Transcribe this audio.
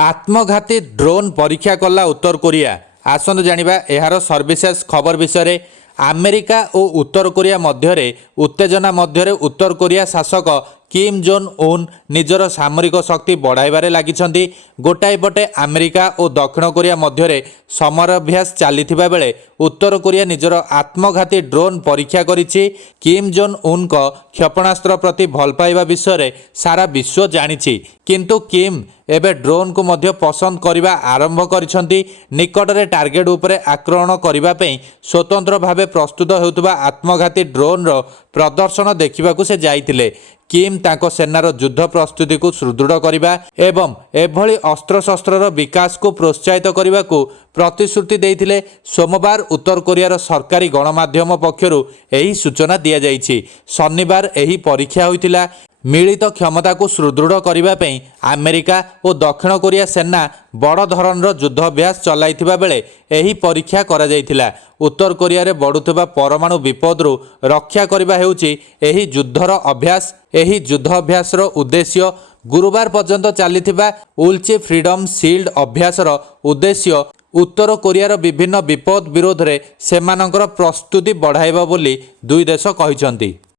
आत्मघाती ड्रोन परीक्षा कला उत्तर कोरिया। आसନ୍ତୁ जानिबा एहार सर्विसेस खबर विषय। अमेरिका और उत्तर कोरिया मध्य उत्तेजना मध्य उत्तर कोरिया शासक किम जोन उन निजर सामरिक शक्ति बढ़ाइबारे लागिछन्ति। गोटाए पटे अमेरिका और दक्षिण कोरिया मध्य समराभ्यास चलीथिबा बेले उत्तर कोरिया निजर आत्मघाती ड्रोन परीक्षा करिछि। किम जोन उन को क्षेपणास्त्र प्रति भल पाइबा विषय सारा विश्व जानिछि, किंतु किम एबे ड्रोन को मध्य पसंद करिबा आरंभ करिसंती। निकटरे टार्गेट उपरे आक्रमण करिबा पई स्वतंत्र भावे प्रस्तुत हेउतबा आत्मघाती ड्रोन रो प्रदर्शन देखिबाकू से जाइतिले। किम तांको सेनार युद्ध प्रस्तुति को सुदृढ़ करिबा एवं एभली अस्त्रशस्त्रर विकास को प्रोत्साहित करिबा को प्रतिश्रुति देइथिले। सोमवार उत्तर कोरियार सरकारी गणमाध्यम पक्षरु एही सूचना दिया जाइछि। शनिवार एही परीक्षा होइतिला। मिलित क्षमता को सुदृढ़ करने पे अमेरिका और दक्षिण कोरिया सेना बड़ धरणर युद्धाभ्यास चलाइथिबा बेले एही परीक्षा करा जाइथिला। उत्तर कोरिया रे बढ़ुथिबा परमाणु विपदरू रक्षा करबा हेउची एही युद्धर अभ्यास। एही युद्धाभ्यासर उद्देश्य गुरुवार पर्यंत चलीथिबा उल्ची फ्रीडम शील्ड अभ्यासर उद्देश्य उत्तर कोरियार विभिन्न विपद विरोध रे सेमानकर प्रस्तुति बढ़ाइबा बोली दुई देश कहिसंती।